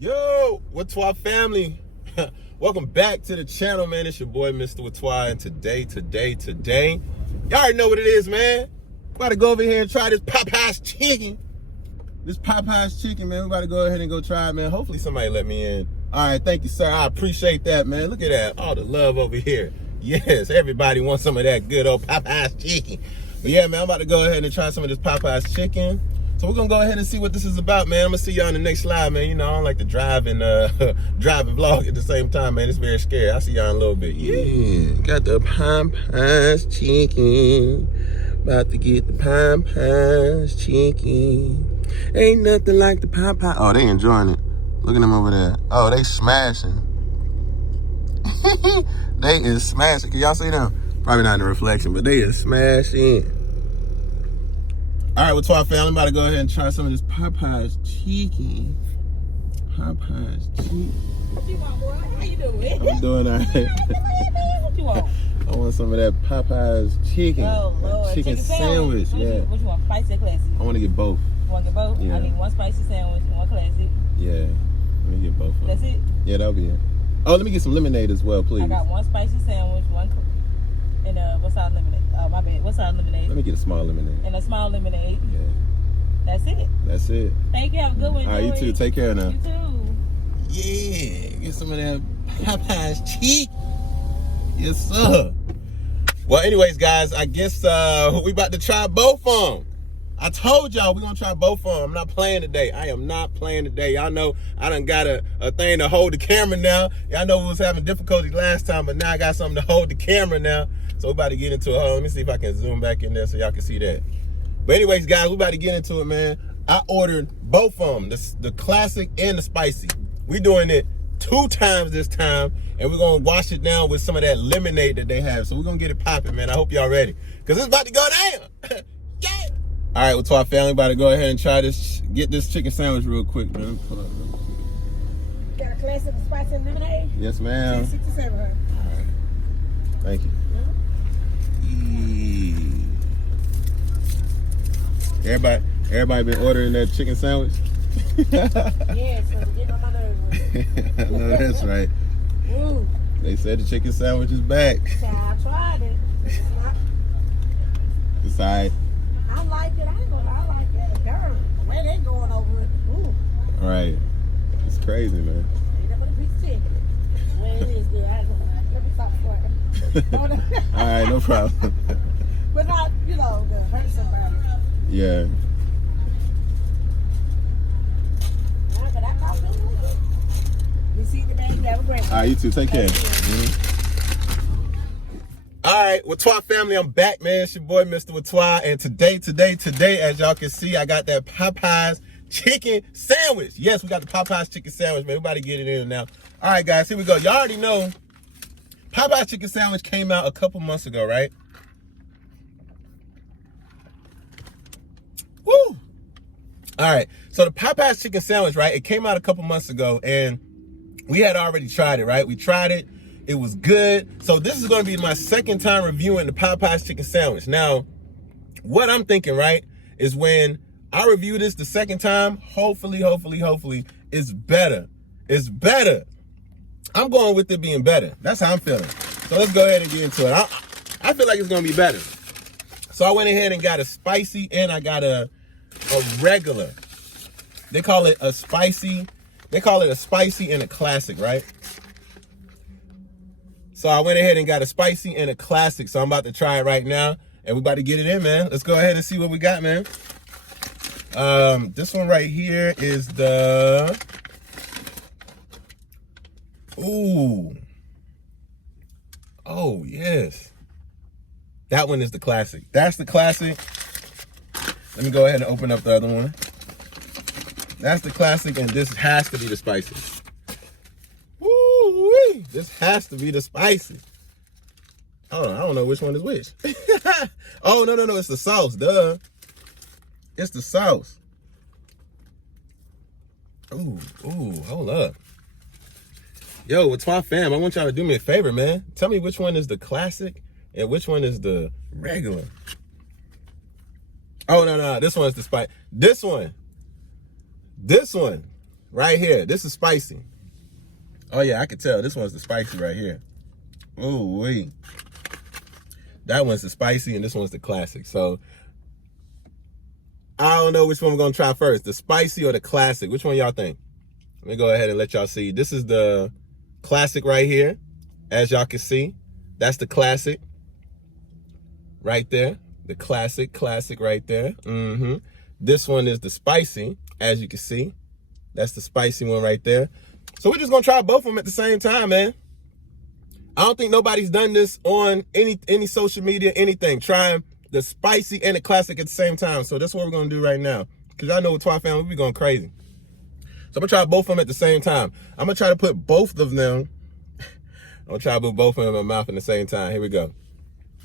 Yo, Whaatwaa family. Welcome back to the channel, man. It's your boy, Mr. Whaatwaa, and today, y'all already know what it is, man. We about to go over here and try this Popeyes chicken. This Popeyes chicken, man. We about to go ahead and go try it, man. Hopefully somebody let me in. All right, thank you, sir. I appreciate that, man. Look at that. All the love over here. Yes, everybody wants some of that good old Popeyes chicken. But yeah, man, I'm about to go ahead and try some of this Popeyes chicken. So we're gonna go ahead and see what this is about, man. I'm gonna see y'all in the next slide, man. You know, I don't like to drive and vlog at the same time, man. It's very scary. I'll see y'all in a little bit. Yeah, got the Popeyes chicken. About to get the Popeyes chicken. Ain't nothing like the Popeyes. Oh, they enjoying it. Look at them over there. Oh, they smashing. They is smashing. Can y'all see them? Probably not in the reflection, but they is smashing. All right, Whaatwaa family, I'm about to go ahead and try some of this Popeyes chicken. Popeyes chicken. What you want, boy? How you doing? I'm doing all right. What you want? I want some of that Popeyes chicken. Oh, Lord. Chicken sandwich. Yeah. What you want, spicy or classic? I want to get both. You want to get both? Yeah. I need one spicy sandwich, one classic. Yeah. Let me get both. That's it? Yeah, that'll be it. Oh, let me get some lemonade as well, please. I got one spicy sandwich, and what size lemonade? My bad. What size lemonade? Let me get a small lemonade. And a small lemonade. Yeah. That's it. That's it. Thank you. Have a good one. All right, you too. Take care now. You too. Yeah. Get some of that Popeyes chicken. Yes, sir. Well, anyways, guys, I guess we about to try both of them. I told y'all we gonna try both of them. I'm not playing today. I am not playing today. Y'all know I done got a thing to hold the camera now. Y'all know we was having difficulties last time, but now I got something to hold the camera now. So we about to get into it. Hold on, let me see if I can zoom back in there so y'all can see that. But anyways, guys, we about to get into it, man. I ordered both of them, the classic and the spicy. We doing it 2 times this time, and we're gonna wash it down with some of that lemonade that they have. So we're gonna get it popping, man. I hope y'all ready, because it's about to go down. Yeah. All right, Whaatwaa family, about to go ahead and try this, get this chicken sandwich real quick, man. Pull up real quick. Got a classic spicy lemonade? Yes, ma'am. 67. All right. Thank you. Everybody been ordering that chicken sandwich? Yeah, so get on my nerves. I know that's right. Ooh. They said the chicken sandwich is back. I tried it. It's all right. I like it. I ain't gonna lie, I like it. Girl, the way they going over it. Ooh. All right. It's crazy, man. Ain't that but a piece of chicken. Well, it is good. I ain't gonna lie. Let me stop sweating. All right, no problem. But not, you know, to hurt somebody. Yeah. Yeah, but I call it good. You see the man, you have a great one. All right, you too. Take care. All right, Whaatwaa family, I'm back, man. It's your boy, Mr. Whaatwaa, and today, as y'all can see, I got that Popeyes chicken sandwich. Yes, we got the Popeyes chicken sandwich, man. We about to get it in now. All right, guys, here we go. Y'all already know Popeyes chicken sandwich came out a couple months ago, right? Woo! All right, so the Popeyes chicken sandwich, right? It came out a couple months ago, and we had already tried it, right? We tried it. It was good. So this is going to be my second time reviewing the Popeyes chicken sandwich. Now, what I'm thinking, right, is when I review this the second time, hopefully, it's better. It's better. I'm going with it being better. That's how I'm feeling. So let's go ahead and get into it. I feel like it's going to be better. So I went ahead and got a spicy, and I got a regular. They call it a spicy. They call it a spicy and a classic, right? So I went ahead and got a spicy and a classic. So I'm about to try it right now, and we're about to get it in, man. Let's go ahead and see what we got, man. This one right here is the, ooh. Oh, yes. That one is the classic. That's the classic. Let me go ahead and open up the other one. That's the classic, and this has to be the spicy. Woo-wee. This has to be the spicy. I don't know which one is which. Oh, no, it's the sauce, duh. It's the sauce. Ooh, hold up. Yo, Whaatwaa fam, I want y'all to do me a favor, man. Tell me which one is the classic and which one is the regular. Oh, no, this one's the spice. This one. right here. This is spicy. Oh yeah, I can tell. This one's the spicy right here. Ooh wee. That one's the spicy and this one's the classic. So I don't know which one we're gonna try first, the spicy or the classic. Which one y'all think? Let me go ahead and let y'all see. This is the classic right here. As y'all can see, that's the classic right there. The classic right there. This one is the spicy, as you can see. That's the spicy one right there. So we're just gonna try both of them at the same time, man. I don't think nobody's done this on any social media, anything. Trying the spicy and the classic at the same time. So that's what we're gonna do right now. Cause I know with Whaatwaa family, we be going crazy. So I'm gonna try both of them at the same time. I'm gonna try to put both of them, I'm gonna try to put both of them in my mouth at the same time. Here we go.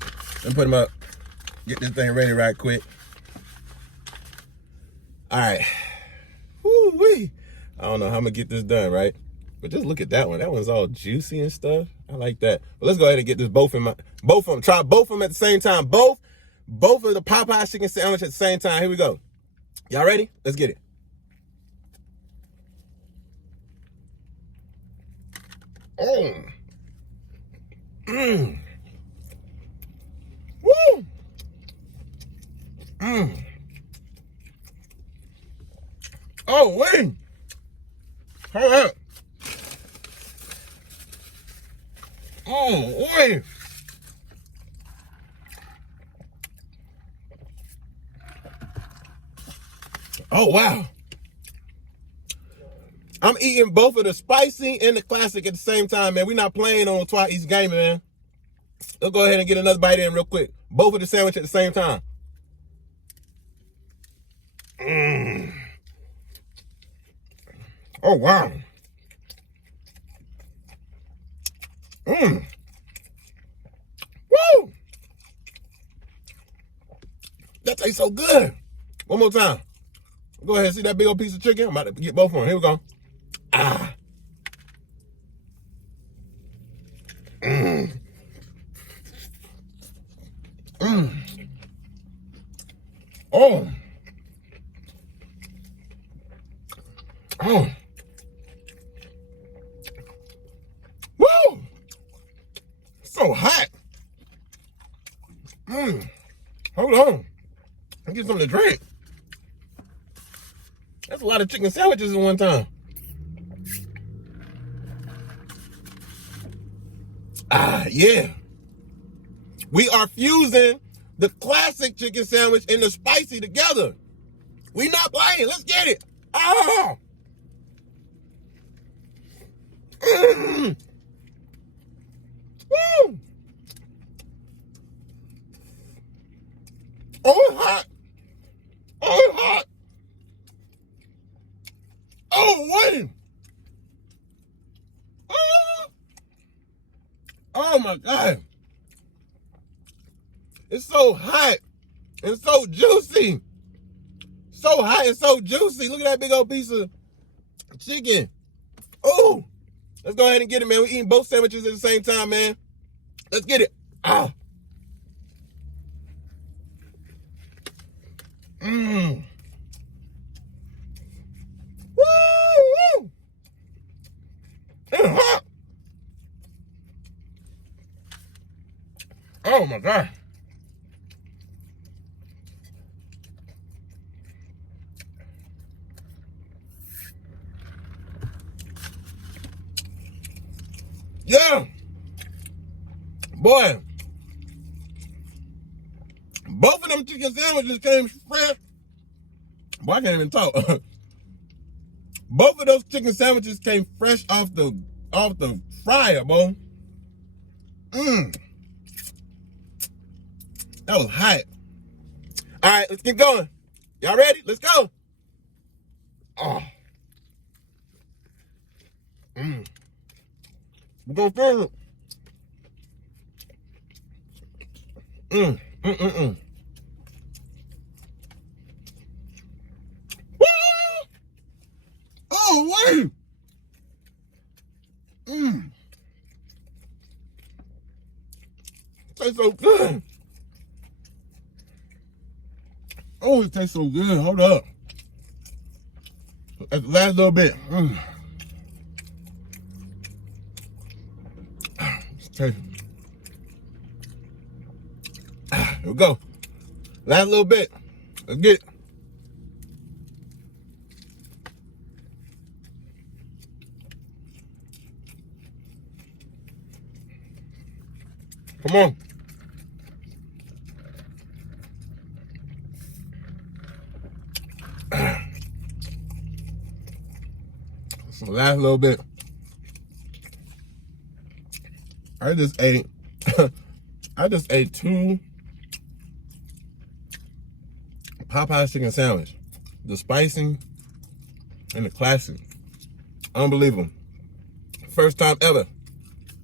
Let me put them up. Get this thing ready right quick. All right. Woo-wee. I don't know how I'm gonna get this done, right? But just look at that one. That one's all juicy and stuff. I like that. But let's go ahead and get this both of them. Try both of them at the same time. Both of the Popeyes chicken sandwich at the same time. Here we go. Y'all ready? Let's get it. Oh. Woo. Oh, wait. Hold up. Oh, wait. Oh, wow. I'm eating both of the spicy and the classic at the same time, man. We're not playing on Whaatwaa East Gaming, man. Let's go ahead and get another bite in real quick. Both of the sandwich at the same time. Oh, wow. Woo! That tastes so good. One more time. Go ahead, see that big old piece of chicken? I'm about to get both of them. Here we go. Ah. Oh. Oh. Woo! So hot. Hold on. I'll get something to drink. That's a lot of chicken sandwiches at one time. Ah, yeah. We are fusing the classic chicken sandwich and the spicy together. We not playing. Let's get it. Ah. Woo. Oh, it's hot. Oh, it's hot. Oh, wait. Oh, my God. It's so hot and so juicy. So hot and so juicy. Look at that big old piece of chicken. Oh, let's go ahead and get it, man. We're eating both sandwiches at the same time, man. Let's get it. Ah. Woo, woo. It's hot. Oh, my God. Yeah. Boy. Both of them chicken sandwiches came fresh. Boy, I can't even talk. Both of those chicken sandwiches came fresh off the fryer, boy. That was hot. All right, let's keep going. Y'all ready? Let's go. Oh. We're gonna finish it. Woo! Oh, wait. Tastes so good. Oh, it tastes so good. Hold up. That's the last little bit. Okay. Here we go. Last little bit. Let's get it. Come on. So last little bit. I just ate 2 Popeyes chicken sandwich. The spicy and the classic. Unbelievable. First time ever.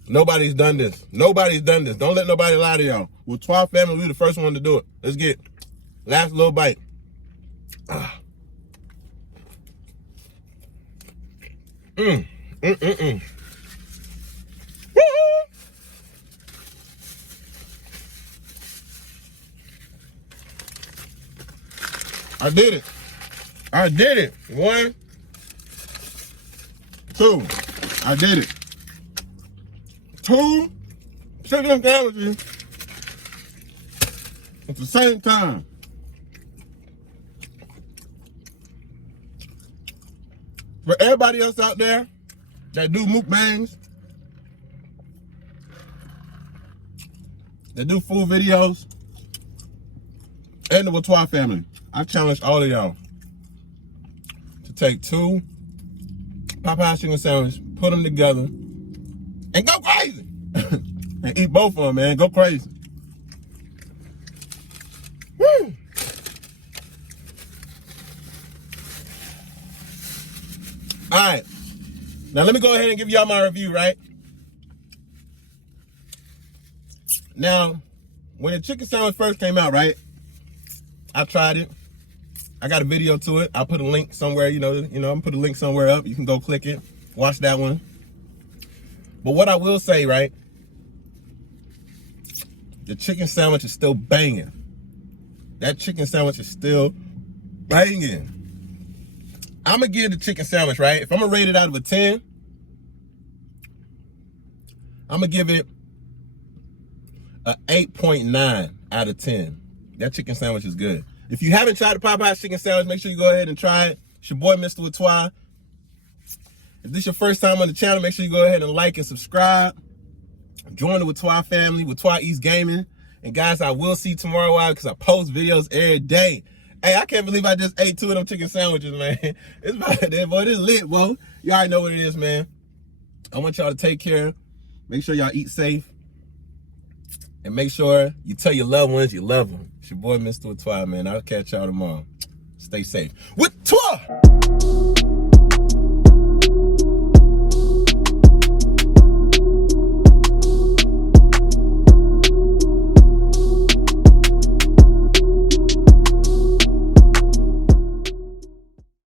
Nobody's done this. Nobody's done this. Don't let nobody lie to y'all. Whaatwaa family, we the first one to do it. Let's get it. Last little bite. Woo! I did it. I did it. 1, 2. I did it. 2 chicken sandwiches at the same time. For everybody else out there that do mukbangs, that do food videos, and the Whaatwaa family, I challenge all of y'all to take 2 Popeyes chicken sandwiches, put them together, and go crazy. And eat both of them, man. Go crazy. Woo! All right. Now let me go ahead and give y'all my review, right? Now, when the chicken sandwich first came out, right? I tried it. I got a video to it. I'll put a link somewhere, I'm gonna put a link somewhere up. You can go click it, watch that one. But what I will say, right? The chicken sandwich is still banging. That chicken sandwich is still banging. I'm gonna give the chicken sandwich, right? If I'm gonna rate it out of a 10, I'm gonna give it a 8.9 out of 10. That chicken sandwich is good. If you haven't tried the Popeyes chicken sandwich, make sure you go ahead and try it. It's your boy, Mr. Whaatwaa. If this is your first time on the channel, make sure you go ahead and like and subscribe. Join the Whaatwaa family, Whaatwaa East Gaming. And guys, I will see you tomorrow because I post videos every day. Hey, I can't believe I just ate 2 of them chicken sandwiches, man. It's about that, boy. This lit, boy. You already know what it is, man. I want y'all to take care. Make sure y'all eat safe. And make sure you tell your loved ones you love them. It's your boy, Mr. Whaatwaa, man. I'll catch y'all tomorrow. Stay safe. Whaatwaa!